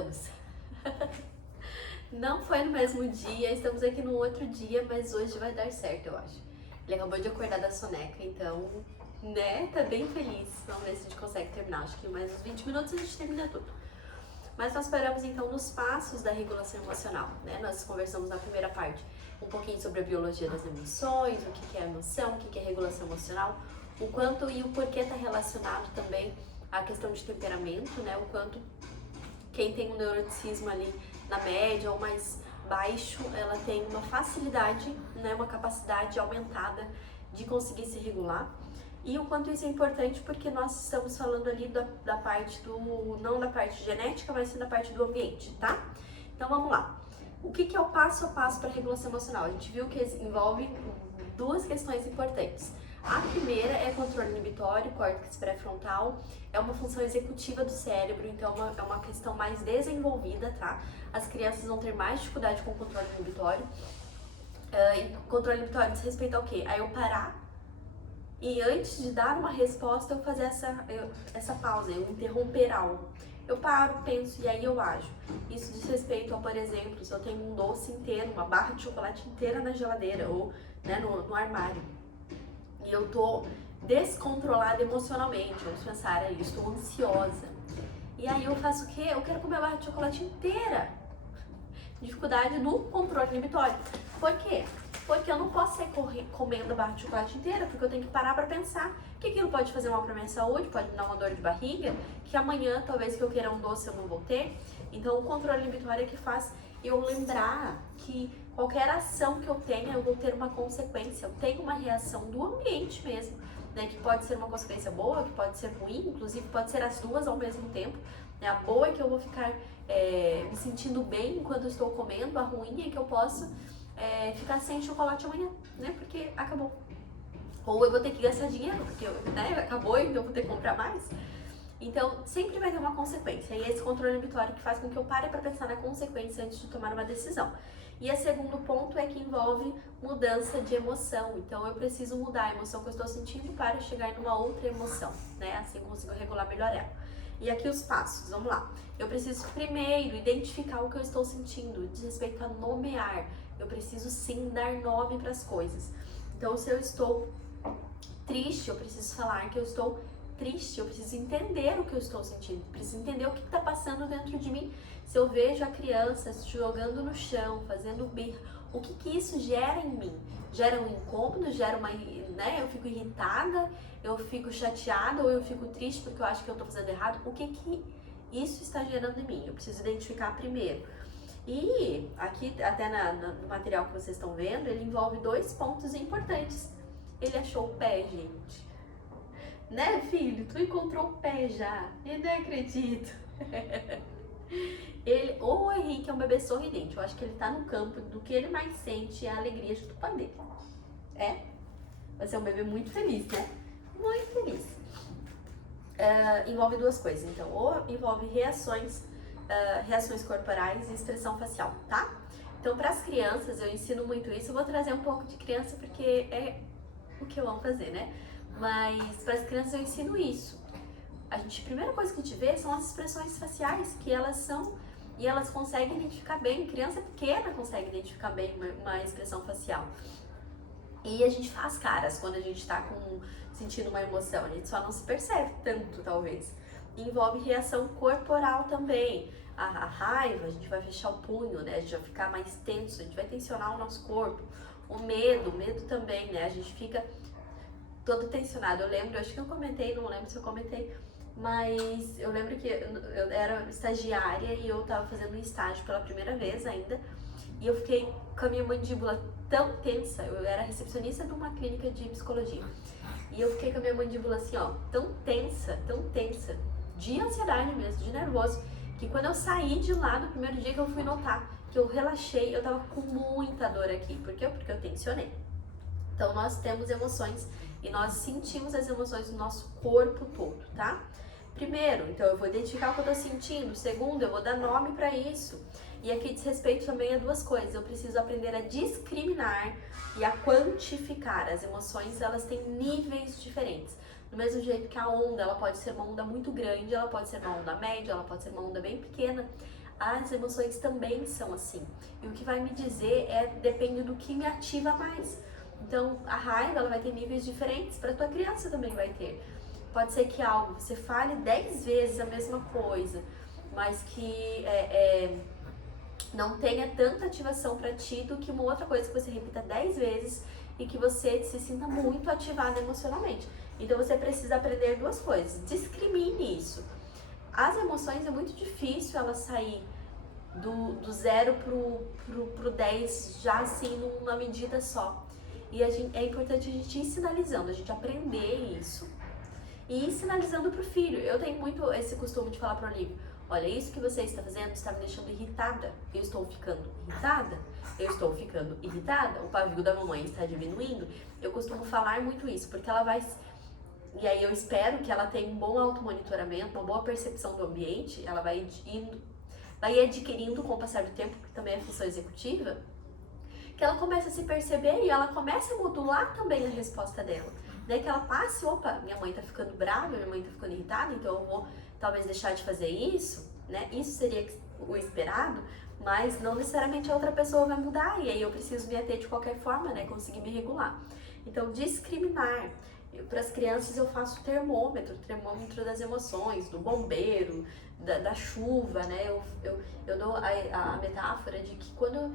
voltamos. Não foi no mesmo dia, estamos aqui no outro dia, mas hoje vai dar certo, eu acho. Ele acabou de acordar da soneca, então, né, tá bem feliz. Vamos ver se a gente consegue terminar. Acho que mais uns 20 minutos a gente termina tudo. Mas nós paramos então nos passos da regulação emocional, né? Nós conversamos na primeira parte um pouquinho sobre a biologia das emoções, o que é emoção, o que é regulação emocional, o quanto e o porquê está relacionado também à questão de temperamento, né? O quanto quem tem um neuroticismo ali na média ou mais baixo, ela tem uma facilidade, né? Uma capacidade aumentada de conseguir se regular. E o quanto isso é importante porque nós estamos falando ali da parte não da parte genética, mas sim da parte do ambiente, tá? Então vamos lá. O que é o passo a passo para a regulação emocional? A gente viu que envolve duas questões importantes. A primeira é controle inibitório, córtex pré-frontal, é uma função executiva do cérebro, então é uma questão mais desenvolvida, tá? As crianças vão ter mais dificuldade com o controle inibitório. E controle inibitório diz respeito ao quê? A eu parar e antes de dar uma resposta, eu fazer essa pausa, eu interromper algo. Eu paro, penso e aí eu ajo. Isso diz respeito a, por exemplo, se eu tenho um doce inteiro, uma barra de chocolate inteira na geladeira ou né, no armário. E eu tô descontrolada emocionalmente, vamos pensar aí, estou ansiosa. E aí eu faço o quê? Eu quero comer a barra de chocolate inteira. Dificuldade no controle inibitório. Por quê? Porque eu não posso sair comendo a barra de chocolate inteira, porque eu tenho que parar pra pensar que aquilo pode fazer mal pra minha saúde, pode me dar uma dor de barriga, que amanhã talvez que eu queira um doce eu não vou ter. Então o controle inibitório é que faz eu lembrar que qualquer ação que eu tenha, eu vou ter uma consequência, eu tenho uma reação do ambiente mesmo, né, que pode ser uma consequência boa, que pode ser ruim, inclusive pode ser as duas ao mesmo tempo. A boa é que eu vou ficar me sentindo bem enquanto eu estou comendo, a ruim é que eu posso ficar sem chocolate amanhã, né, porque acabou. Ou eu vou ter que gastar dinheiro, porque né, acabou e eu vou ter que comprar mais. Então, sempre vai ter uma consequência. E esse controle inibitório que faz com que eu pare para pensar na consequência antes de tomar uma decisão. E o segundo ponto é que envolve mudança de emoção. Então, eu preciso mudar a emoção que eu estou sentindo para chegar numa outra emoção, né? Assim eu consigo regular melhor ela. E aqui os passos, vamos lá. Eu preciso primeiro identificar o que eu estou sentindo, diz respeito a nomear. Eu preciso sim dar nome para as coisas. Então, se eu estou triste, eu preciso falar que eu estou triste, eu preciso entender o que eu estou sentindo, preciso entender o que está passando dentro de mim. Se eu vejo a criança se jogando no chão, fazendo birra, o que isso gera em mim? Gera um incômodo, gera uma, né, eu fico irritada, eu fico chateada ou eu fico triste porque eu acho que eu estou fazendo errado. O que isso está gerando em mim? Eu preciso identificar primeiro. E aqui, até no material que vocês estão vendo, ele envolve dois pontos importantes. Ele achou o pé, gente. Né, filho? Tu encontrou o pé já. Eu não acredito. O Henrique é um bebê sorridente. Eu acho que ele tá no campo do que ele mais sente é a alegria junto com o pai dele. Vai ser um bebê muito feliz, né? Muito feliz. Envolve duas coisas, então. Ou envolve reações corporais e expressão facial, tá? Então, para as crianças, eu ensino muito isso. Eu vou trazer um pouco de criança porque é o que eu amo fazer, né? Mas para as crianças eu ensino isso. A primeira coisa que a gente vê são as expressões faciais, que elas são e elas conseguem identificar bem. Criança pequena consegue identificar bem uma expressão facial. E a gente faz caras quando a gente tá sentindo uma emoção, a gente só não se percebe tanto, talvez. E envolve reação corporal também. A raiva, a gente vai fechar o punho, né? A gente vai ficar mais tenso, a gente vai tensionar o nosso corpo. O medo também, né? A gente fica todo tensionado. Eu lembro, acho que eu comentei, não lembro se eu comentei, mas eu lembro que eu era estagiária e eu tava fazendo um estágio pela primeira vez ainda, e eu fiquei com a minha mandíbula tão tensa, eu era recepcionista de uma clínica de psicologia, e eu fiquei com a minha mandíbula assim, ó, tão tensa, de ansiedade mesmo, de nervoso, que quando eu saí de lá, no primeiro dia que eu fui notar, que eu relaxei, eu tava com muita dor aqui. Por quê? Porque eu tensionei. Então, nós temos emoções e nós sentimos as emoções no nosso corpo todo, tá? Primeiro, então eu vou identificar o que eu tô sentindo. Segundo, eu vou dar nome para isso. E aqui diz respeito também a duas coisas. Eu preciso aprender a discriminar e a quantificar. As emoções, elas têm níveis diferentes. Do mesmo jeito que a onda, ela pode ser uma onda muito grande, ela pode ser uma onda média, ela pode ser uma onda bem pequena. as emoções também são assim. E o que vai me dizer depende do que me ativa mais. Então, a raiva, ela vai ter níveis diferentes, para tua criança também vai ter. Pode ser que algo, você fale 10 vezes a mesma coisa, mas que não tenha tanta ativação para ti do que uma outra coisa que você repita 10 vezes e que você se sinta muito ativada emocionalmente. Então você precisa aprender duas coisas, discrimine isso. As emoções é muito difícil elas sair do 0 pro 10 já assim numa medida só. E é importante a gente ir sinalizando, a gente aprender isso e ir sinalizando pro filho. Eu tenho muito esse costume de falar pro Olívio, olha, isso que você está fazendo está me deixando irritada. Eu estou ficando irritada? Eu estou ficando irritada? O pavio da mamãe está diminuindo? Eu costumo falar muito isso, porque ela vai... E aí eu espero que ela tenha um bom automonitoramento, uma boa percepção do ambiente, ela vai adquirindo com o passar do tempo, que também é função executiva, que ela começa a se perceber e ela começa a modular também a resposta dela. Daí que ela passe, opa, minha mãe tá ficando brava, minha mãe tá ficando irritada, então eu vou talvez deixar de fazer isso, né? Isso seria o esperado, mas não necessariamente a outra pessoa vai mudar, e aí eu preciso me ater de qualquer forma, né? Conseguir me regular. Então, discriminar. Para as crianças eu faço termômetro das emoções, do bombeiro, da chuva, né? Eu dou a metáfora de que quando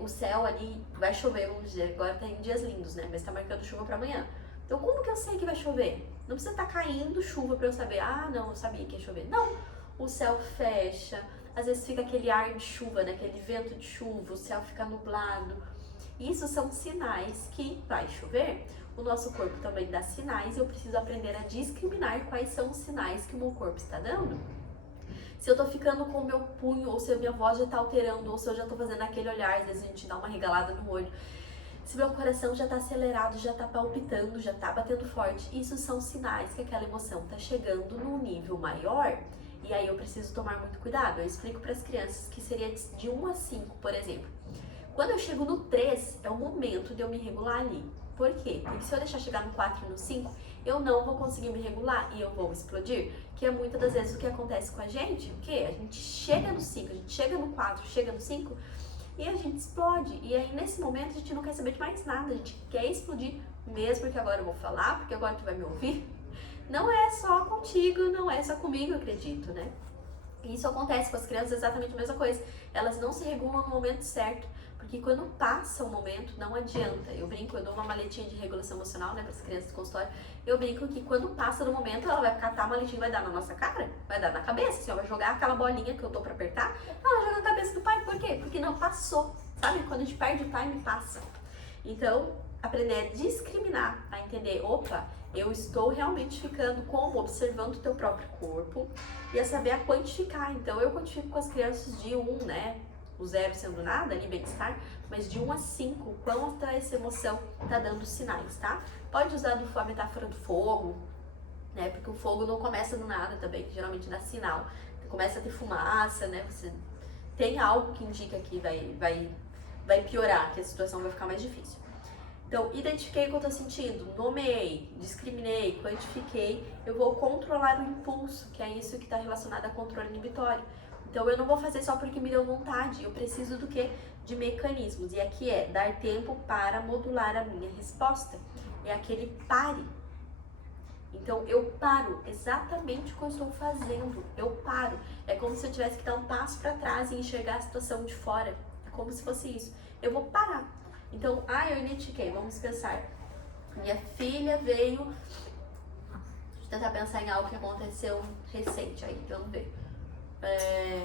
o céu ali vai chover, vamos dizer, agora tá em dias lindos, né? Mas tá marcando chuva para amanhã. Então como que eu sei que vai chover? Não precisa estar caindo chuva para eu saber, ah, não, eu sabia que ia chover. Não, o céu fecha, às vezes fica aquele ar de chuva, né? Aquele vento de chuva, o céu fica nublado. Isso são sinais que vai chover. O nosso corpo também dá sinais e eu preciso aprender a discriminar quais são os sinais que o meu corpo está dando. Se eu tô ficando com o meu punho, ou se a minha voz já tá alterando, ou se eu já tô fazendo aquele olhar, às vezes a gente dá uma regalada no olho. Se meu coração já tá acelerado, já tá palpitando, já tá batendo forte, isso são sinais que aquela emoção tá chegando num nível maior. E aí eu preciso tomar muito cuidado. Eu explico para as crianças que seria de 1 a 5, por exemplo. Quando eu chego no 3, é o momento de eu me regular ali. Por quê? Porque se eu deixar chegar no 4 e no 5, eu não vou conseguir me regular e eu vou explodir. Que é muitas das vezes o que acontece com a gente. O quê? A gente chega no 5, a gente chega no 4, chega no 5 e a gente explode. E aí nesse momento a gente não quer saber de mais nada, a gente quer explodir mesmo, porque agora eu vou falar, porque agora tu vai me ouvir. Não é só contigo, não é só comigo, eu acredito, né? E isso acontece com as crianças exatamente a mesma coisa. Elas não se regulam no momento certo. Porque quando passa o momento, não adianta. Eu brinco, eu dou uma maletinha de regulação emocional, né, para as crianças do consultório. Eu brinco que quando passa do momento, ela vai catar a maletinha e vai dar na nossa cara, vai dar na cabeça. Assim, ela vai jogar aquela bolinha que eu tô para apertar, ela joga na cabeça do pai. Por quê? Porque não passou. Sabe? Quando a gente perde o time, passa. Então, aprender a discriminar, a entender, opa, eu estou realmente ficando como? Observando o teu próprio corpo e a saber a quantificar. Então, eu quantifico com as crianças de 1, né? O 0 sendo nada, ali bem-estar, mas de 1 a 5, quanto essa emoção tá dando sinais, tá? Pode usar a metáfora do fogo, né? Porque o fogo não começa do nada também, que geralmente dá sinal. Começa a ter fumaça, né? Você tem algo que indica que vai piorar, que a situação vai ficar mais difícil. Então, identifiquei o que eu tô sentindo, nomeei, discriminei, quantifiquei, eu vou controlar o impulso, que é isso que está relacionado a controle inibitório. Então eu não vou fazer só porque me deu vontade, eu preciso do quê? De mecanismos. E aqui é dar tempo para modular a minha resposta. É aquele pare. Então eu paro exatamente o que eu estou fazendo. Eu paro. É como se eu tivesse que dar um passo para trás e enxergar a situação de fora. É como se fosse isso. Eu vou parar. Então, eu identifiquei, vamos pensar. Minha filha veio. Deixa eu tentar pensar em algo que aconteceu recente aí, vamos ver.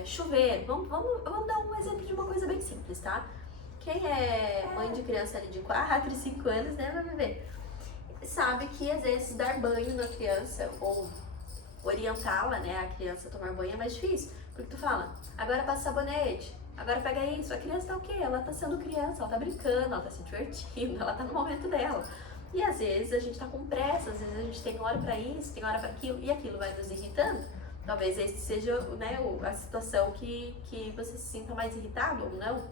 Chover, vamos dar um exemplo de uma coisa bem simples, tá? Quem é mãe de criança ali de 4 e 5 anos, né, vai ver, sabe que às vezes dar banho na criança ou orientá-la, né, a criança a tomar banho é mais difícil, porque tu fala, agora passa sabonete, agora pega isso, a criança tá o quê? Ela tá sendo criança, ela tá brincando, ela tá se divertindo, ela tá no momento dela. E às vezes a gente tá com pressa, às vezes a gente tem hora pra isso, tem hora pra aquilo, e aquilo vai nos irritando. Talvez esse seja, né, a situação que você se sinta mais irritado ou não.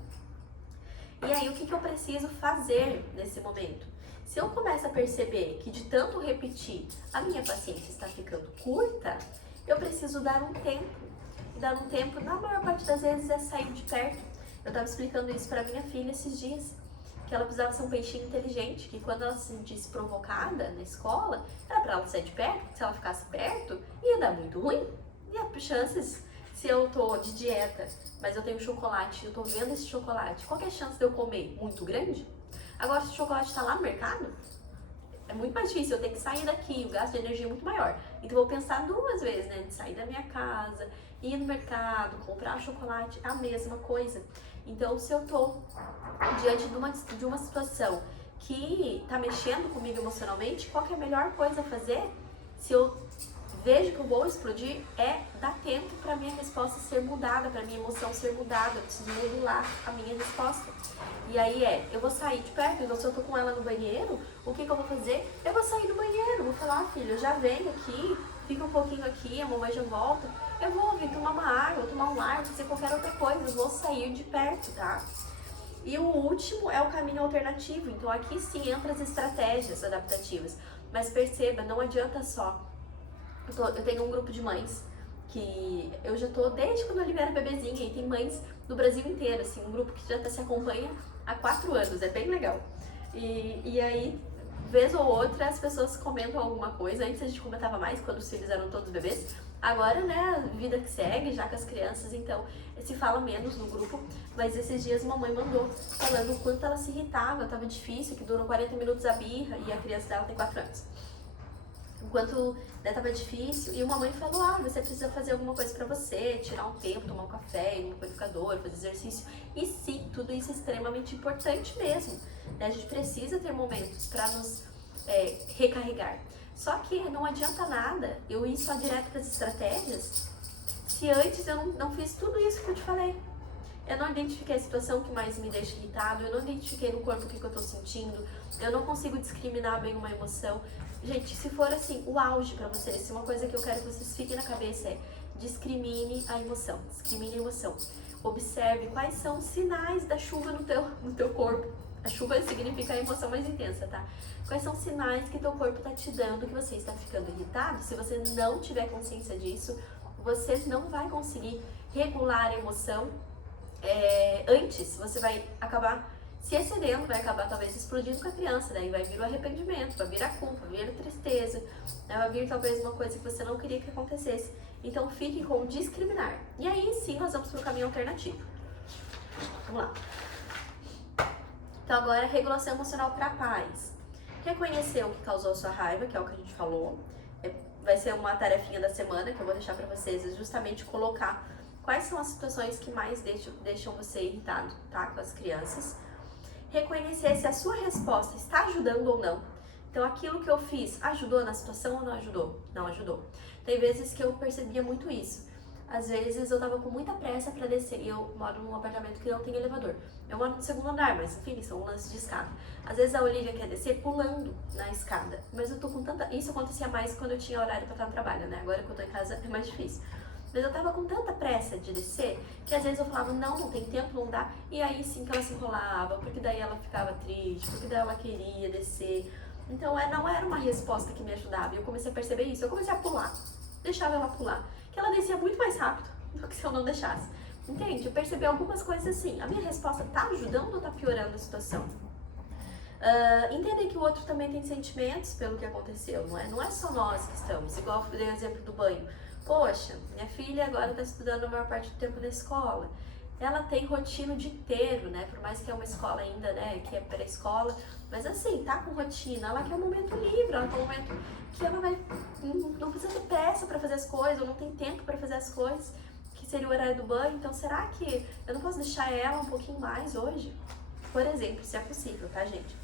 E aí, o que eu preciso fazer nesse momento? Se eu começo a perceber que de tanto repetir, a minha paciência está ficando curta, eu preciso dar um tempo. dando um tempo, na maior parte das vezes, é sair de perto. Eu tava explicando isso pra minha filha esses dias, que ela precisava ser um peixinho inteligente, que quando ela se sentisse provocada na escola, era pra ela sair de perto, porque se ela ficasse perto, ia dar muito ruim. E as chances, se eu tô de dieta, mas eu tenho chocolate, eu tô vendo esse chocolate, qual que é a chance de eu comer? Muito grande? Agora, se o chocolate tá lá no mercado, é muito mais difícil, eu tenho que sair daqui, o gasto de energia é muito maior. Então eu vou pensar 2 vezes, né? De sair da minha casa, ir no mercado, comprar chocolate, a mesma coisa. Então, se eu tô diante de uma situação que tá mexendo comigo emocionalmente, qual que é a melhor coisa a fazer? Se eu vejo que eu vou explodir, é dar tempo para minha resposta ser mudada, para minha emoção ser mudada. Eu preciso modular a minha resposta. E aí eu vou sair de perto, então se eu tô com ela no banheiro, o que eu vou fazer? Eu vou sair do banheiro, vou falar, filho, eu já venho aqui, fica um pouquinho aqui, a mamãe já volta. Eu vou vir tomar uma água, tomar um ar, fazer qualquer outra coisa, eu vou sair de perto, tá? E o último é o caminho alternativo, então aqui sim entra as estratégias adaptativas. Mas perceba, não adianta só. Eu tenho um grupo de mães que eu já tô desde quando a Olivia era bebezinha, e tem mães do Brasil inteiro, assim, um grupo que já se acompanha há 4 anos, é bem legal. E aí, vez ou outra, as pessoas comentam alguma coisa. Antes a gente comentava mais quando os filhos eram todos bebês. Agora, né, a vida que segue, já com as crianças, então se fala menos no grupo. Mas esses dias uma mãe mandou falando o quanto ela se irritava, tava difícil, que durou 40 minutos a birra, e a criança dela tem 4 anos. Enquanto, né, tava difícil, e uma mãe falou, você precisa fazer alguma coisa pra você, tirar um tempo, tomar um café, ir no purificador, fazer exercício. E sim, tudo isso é extremamente importante mesmo, né? A gente precisa ter momentos pra nos recarregar. Só que não adianta nada eu ir só direto pras estratégias se antes eu não fiz tudo isso que eu te falei. Eu não identifiquei a situação que mais me deixa irritado, eu não identifiquei no corpo o que eu tô sentindo, eu não consigo discriminar bem uma emoção. Gente, se for assim, o auge pra vocês, se uma coisa que eu quero que vocês fiquem na cabeça é discrimine a emoção, discrimine a emoção. Observe quais são os sinais da chuva no teu corpo. A chuva significa a emoção mais intensa, tá? Quais são os sinais que teu corpo tá te dando que você está ficando irritado? Se você não tiver consciência disso, você não vai conseguir regular a emoção. Antes, você vai acabar se excedendo, vai acabar talvez explodindo com a criança, daí vai vir o arrependimento, vai vir a culpa, vai vir a tristeza, né? Vai vir talvez uma coisa que você não queria que acontecesse. Então fique com discriminar. E aí sim nós vamos para o caminho alternativo. Vamos lá. Então agora, regulação emocional para paz. Reconhecer o que causou sua raiva, que é o que a gente falou. Vai ser uma tarefinha da semana que eu vou deixar para vocês, é justamente colocar quais são as situações que mais deixam você irritado, tá? Com as crianças. Reconhecer se a sua resposta está ajudando ou não. Então, aquilo que eu fiz ajudou na situação ou não ajudou? Não ajudou. Tem vezes que eu percebia muito isso. Às vezes eu tava com muita pressa para descer, e eu moro num apartamento que não tem elevador. Eu moro no 2º andar, mas enfim, são lances de escada. Às vezes a Olivia quer descer pulando na escada, mas eu tô com tanta... Isso acontecia mais quando eu tinha horário para estar no trabalho, né? Agora que eu tô em casa é mais difícil. Mas eu tava com tanta pressa de descer, que às vezes eu falava, não tem tempo, não dá. E aí sim que ela se enrolava, porque daí ela ficava triste, porque daí ela queria descer. Então não era uma resposta que me ajudava. E eu comecei a perceber isso, eu comecei a pular. Deixava ela pular. Que ela descia muito mais rápido do que se eu não deixasse. Entende? Eu percebi algumas coisas assim. A minha resposta tá ajudando ou tá piorando a situação? Entender que o outro também tem sentimentos pelo que aconteceu, não é? Não é só nós que estamos. Igual eu dei o exemplo do banho. Poxa, minha filha agora está estudando a maior parte do tempo na escola. Ela tem rotina o dia inteiro, né? Por mais que é uma escola ainda, né? Que é pré-escola. Mas assim, tá com rotina. Ela quer um momento livre, ela quer um momento que ela não precisa ter pressa para fazer as coisas, ou não tem tempo para fazer as coisas, que seria o horário do banho. Então, será que eu não posso deixar ela um pouquinho mais hoje? Por exemplo, se é possível, tá, gente?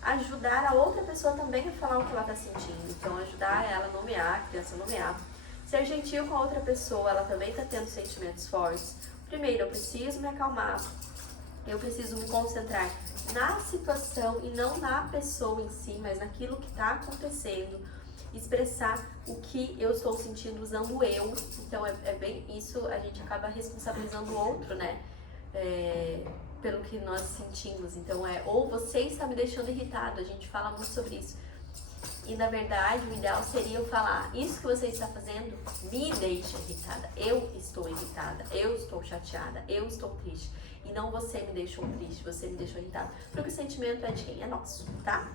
Ajudar a outra pessoa também a falar o que ela tá sentindo. Então, ajudar ela a nomear, a criança a nomear. Ser gentil com a outra pessoa, ela também está tendo sentimentos fortes. Primeiro, eu preciso me acalmar, eu preciso me concentrar na situação e não na pessoa em si, mas naquilo que está acontecendo. Expressar o que eu estou sentindo usando o eu. Então, é bem isso, a gente acaba responsabilizando o outro, né? Pelo que nós sentimos. Então, ou você está me deixando irritado, a gente fala muito sobre isso. E na verdade, o ideal seria eu falar: isso que você está fazendo me deixa irritada. Eu estou irritada, eu estou chateada, eu estou triste. E não você me deixou triste, você me deixou irritada. Porque o sentimento é de quem? É nosso, tá?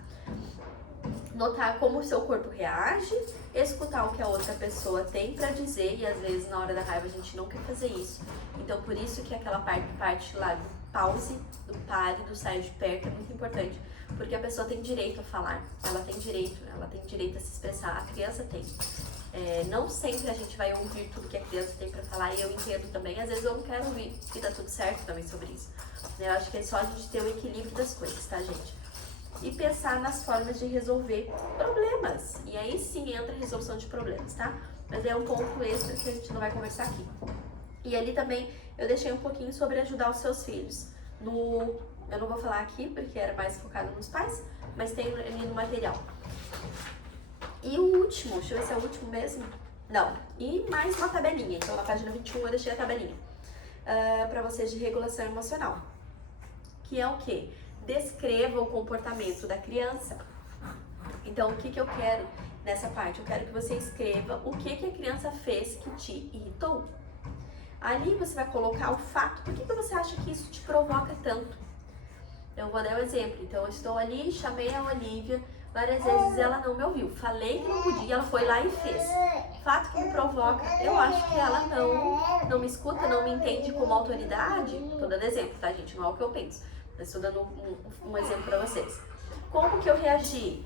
Notar como o seu corpo reage, escutar o que a outra pessoa tem pra dizer, e às vezes na hora da raiva a gente não quer fazer isso. Então por isso que aquela parte lá do pause, do pare, do sair de perto é muito importante, porque a pessoa tem direito a falar, ela tem direito a se expressar, a criança tem. Não sempre a gente vai ouvir tudo que a criança tem pra falar, e eu entendo também, às vezes eu não quero ouvir, e tá tudo certo também sobre isso. Eu acho que é só a gente ter o equilíbrio das coisas, tá, gente? E pensar nas formas de resolver problemas. E aí sim entra a resolução de problemas, tá? Mas é um ponto extra que a gente não vai conversar aqui. E ali também eu deixei um pouquinho sobre ajudar os seus filhos. Eu não vou falar aqui porque era mais focado nos pais, mas tem ali no material. E o último, deixa eu ver se é o último mesmo. Não, e mais uma tabelinha. Então na página 21 eu deixei a tabelinha para vocês de regulação emocional. Que é o quê? Descreva o comportamento da criança. Então, o que eu quero nessa parte? Eu quero que você escreva o que a criança fez que te irritou. Ali você vai colocar o fato. Por que você acha que isso te provoca tanto? Eu vou dar um exemplo. Então, eu estou ali, chamei a Olivia, várias vezes ela não me ouviu. Falei que não podia, ela foi lá e fez. Fato que me provoca. Eu acho que ela não me escuta, não me entende como autoridade. Estou dando exemplo, tá, gente? Não é o que eu penso. Mas estou dando um exemplo para vocês. Como que eu reagi?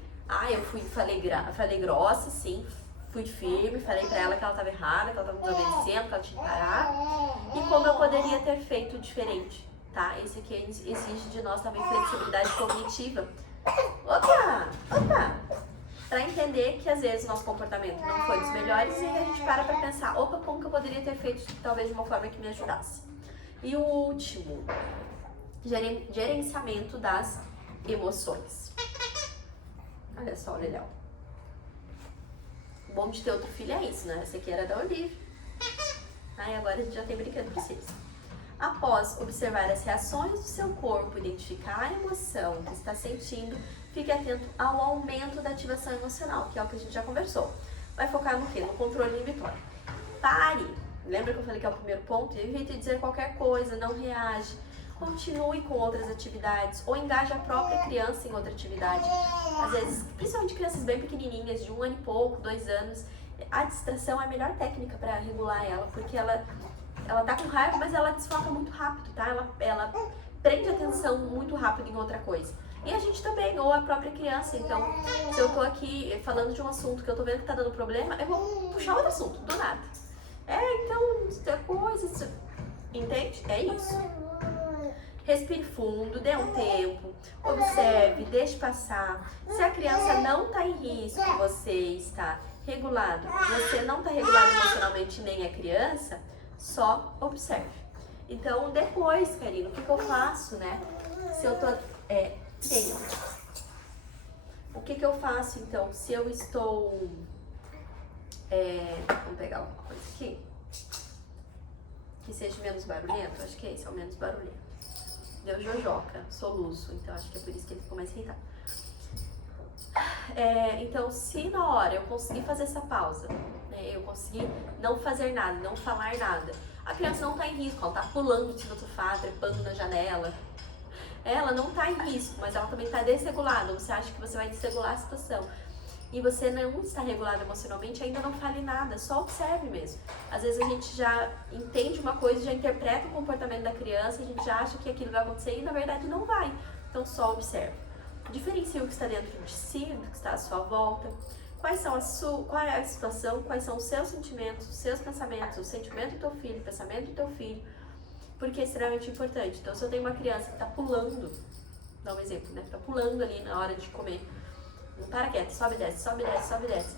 Eu falei grossa, sim, fui firme, falei para ela que ela estava errada, que ela estava desobedecendo, que ela tinha que parar. E como eu poderia ter feito diferente, tá? Esse aqui exige de nós também flexibilidade cognitiva. Opa! Para entender que às vezes o nosso comportamento não foi dos melhores e a gente para pensar, como que eu poderia ter feito talvez de uma forma que me ajudasse. E o último, gerenciamento das emoções. Olha só, Leléo. O bom de ter outro filho é isso, né? Essa aqui era da Olivia. Agora a gente já tem brinquedo pra vocês. Após observar as reações do seu corpo, identificar a emoção que está sentindo, fique atento ao aumento da ativação emocional, que é o que a gente já conversou. Vai focar no quê? No controle inibitório. Pare! Lembra que eu falei que é o primeiro ponto? Evite dizer qualquer coisa, não reage. Continue com outras atividades ou engaje a própria criança em outra atividade. Às vezes, principalmente crianças bem pequenininhas, de 1 ano e pouco, 2 anos, a distração é a melhor técnica para regular ela, porque ela tá com raiva, mas ela desfoca muito rápido, tá? Ela prende atenção muito rápido em outra coisa. E a gente também, ou a própria criança. Então, se eu tô aqui falando de um assunto que eu tô vendo que tá dando problema, eu vou puxar outro assunto, do nada. Então, outra coisa, entende? É isso. Respire fundo, dê um tempo, observe, deixe passar. Se a criança não está em risco, você está regulado, você não está regulado emocionalmente nem a criança, só observe. Então, depois, Karina, o que eu faço, né? Se eu tô... O que eu faço, então, se eu estou... vamos pegar alguma coisa aqui. Que seja menos barulhento, acho que esse é o menos barulhento. Deu jojoca, soluço, então acho que é por isso que ele ficou mais irritado. Então, se na hora eu conseguir fazer essa pausa, né, eu conseguir não fazer nada, não falar nada, a criança não está em risco, ela está pulando de cima do sofá, trepando na janela. Ela não está em risco, mas ela também está desregulada. Você acha que você vai desregular a situação e você não está regulado emocionalmente, ainda não fale nada, só observe mesmo. Às vezes a gente já entende uma coisa, já interpreta o comportamento da criança, a gente já acha que aquilo vai acontecer e na verdade não vai. Então só observe. Diferencie o que está dentro de si, do que está à sua volta. Qual é a situação, quais são os seus sentimentos, os seus pensamentos, o sentimento do teu filho, o pensamento do teu filho, porque é extremamente importante. Então se eu tenho uma criança que está pulando, dá um exemplo, né? Que está pulando ali na hora de comer, não para quieto, sobe e desce, sobe e desce, sobe e desce.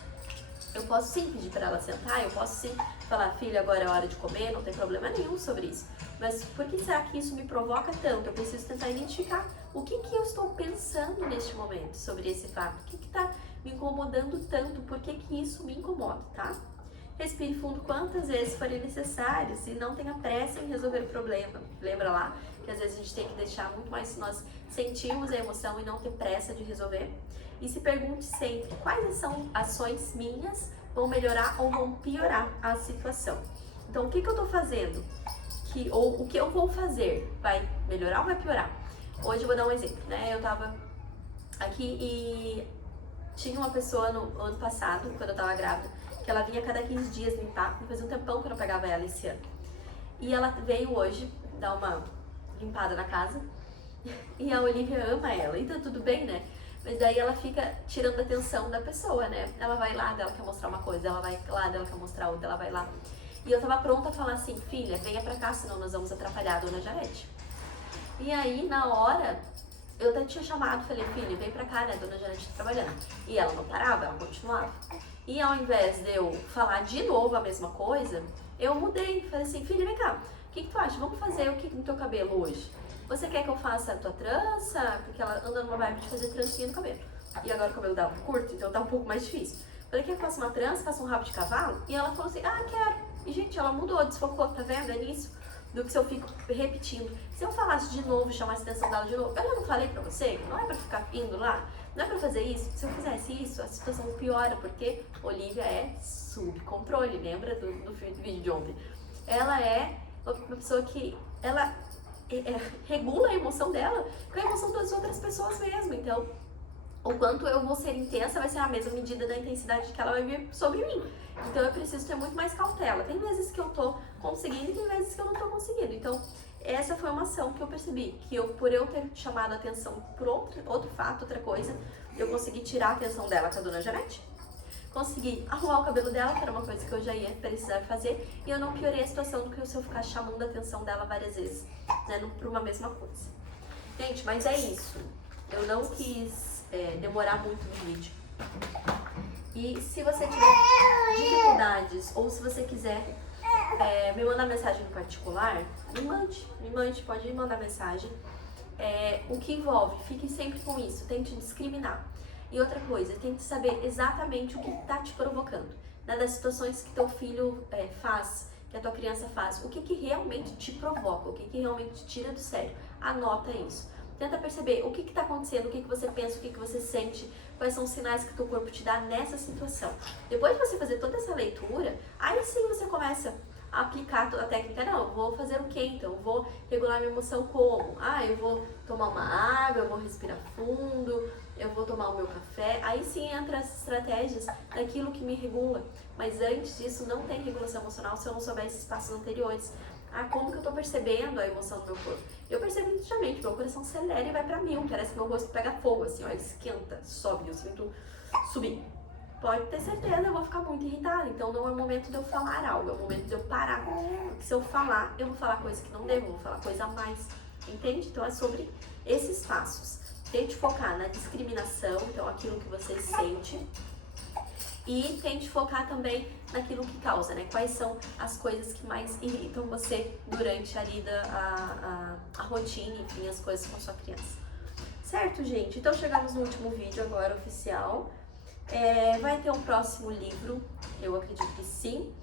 Eu posso sim pedir para ela sentar, eu posso sim falar, filha, agora é hora de comer, não tem problema nenhum sobre isso. Mas por que será que isso me provoca tanto? Eu preciso tentar identificar o que eu estou pensando neste momento sobre esse fato. O que está me incomodando tanto? Por que isso me incomoda, tá? Respire fundo quantas vezes forem necessárias e não tenha pressa em resolver o problema. Lembra lá que às vezes a gente tem que deixar muito mais se nós sentirmos a emoção e não ter pressa de resolver. e se pergunte sempre quais são ações minhas vão melhorar ou vão piorar a situação. Então, o que eu tô fazendo? Ou o que eu vou fazer vai melhorar ou vai piorar? Hoje eu vou dar um exemplo, né? Eu tava aqui e tinha uma pessoa no ano passado, quando eu tava grávida, que ela vinha a cada 15 dias limpar, faz um tempão que eu não pegava ela esse ano. E ela veio hoje dar uma limpada na casa, e a Olivia ama ela, e tá tudo bem, né? Mas daí ela fica tirando a atenção da pessoa, né? Ela vai lá, ela quer mostrar uma coisa, ela vai lá, ela quer mostrar outra, ela vai lá. E eu tava pronta a falar assim, filha, venha pra cá, senão nós vamos atrapalhar a dona Janete. E aí, na hora, eu até tinha chamado, falei, filha, vem pra cá, né, a dona Janete tá trabalhando. E ela não parava, ela continuava. E ao invés de eu falar de novo a mesma coisa, eu mudei, falei assim, filha, vem cá, o que tu acha? Vamos fazer o que no teu cabelo hoje? Você quer que eu faça a tua trança? Porque ela anda numa vibe de fazer trancinha no cabelo. E agora o cabelo dela curto, então tá um pouco mais difícil. Falei, quer que eu faça uma trança, faça um rabo de cavalo? E ela falou assim, quero. E, gente, ela mudou, desfocou, tá vendo? É nisso do que se eu fico repetindo. Se eu falasse de novo, chamasse a atenção dela de novo, eu não falei pra você? Não é pra ficar indo lá? Não é pra fazer isso? Se eu fizesse isso, a situação piora, porque Olivia é subcontrole, lembra do vídeo de ontem? Ela é uma pessoa que, ela regula a emoção dela com a emoção das outras pessoas mesmo. Então, o quanto eu vou ser intensa vai ser a mesma medida da intensidade que ela vai vir sobre mim. Então eu preciso ter muito mais cautela. Tem vezes que eu tô conseguindo e tem vezes que eu não tô conseguindo. Então essa foi uma ação que eu percebi, que por eu ter chamado a atenção por outro fato, outra coisa, eu consegui tirar a atenção dela com a dona Janete. Consegui arrumar o cabelo dela, que era uma coisa que eu já ia precisar fazer, e eu não piorei a situação do que se eu ficar chamando a atenção dela várias vezes, né, por uma mesma coisa. Gente, mas é isso. Eu não quis demorar muito no vídeo. E se você tiver dificuldades ou se você quiser me mandar mensagem no particular, me mande, pode me mandar mensagem. O que envolve, fique sempre com isso, tente discriminar. E outra coisa, tente saber exatamente o que está te provocando, né, das situações que teu filho faz, que a tua criança faz, o que realmente te provoca, o que realmente te tira do sério. Anota isso. Tenta perceber o que está acontecendo, o que você pensa, o que você sente, quais são os sinais que o teu corpo te dá nessa situação. Depois de você fazer toda essa leitura, aí sim você começa a aplicar a técnica. Não, eu vou fazer o quê então? Eu vou regular minha emoção como? Eu vou tomar uma água, eu vou respirar fundo, eu vou tomar o meu café. Aí sim entra as estratégias daquilo que me regula. Mas antes disso, não tem regulação emocional se eu não souber esses passos anteriores. Como que eu tô percebendo a emoção do meu corpo? Eu percebo nitidamente, meu coração acelera e vai pra 1000, parece que meu rosto pega fogo, assim, ó, ele esquenta, sobe, eu sinto subir. Pode ter certeza, eu vou ficar muito irritada, então não é o momento de eu falar algo, é o momento de eu parar. Porque se eu falar, eu vou falar coisa que não devo, eu vou falar coisa a mais, entende? Então é sobre esses passos. Tente focar na discriminação, então aquilo que você sente. E tente focar também naquilo que causa, né? Quais são as coisas que mais irritam você durante ali a rotina, enfim, as coisas com a sua criança. Certo, gente? Então chegamos no último vídeo agora, oficial. Vai ter um próximo livro, eu acredito que sim.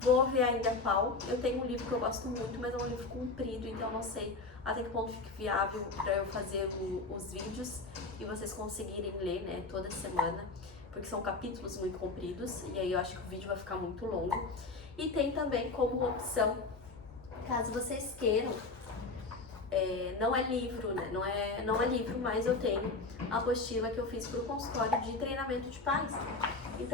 Vou ver ainda qual. Eu tenho um livro que eu gosto muito, mas é um livro comprido, então não sei até que ponto fica viável para eu fazer os vídeos e vocês conseguirem ler, né, toda semana. Porque são capítulos muito compridos, e aí eu acho que o vídeo vai ficar muito longo. E tem também como opção, caso vocês queiram, não é livro, né? Não é livro, mas eu tenho a apostila que eu fiz para o consultório de treinamento de pais.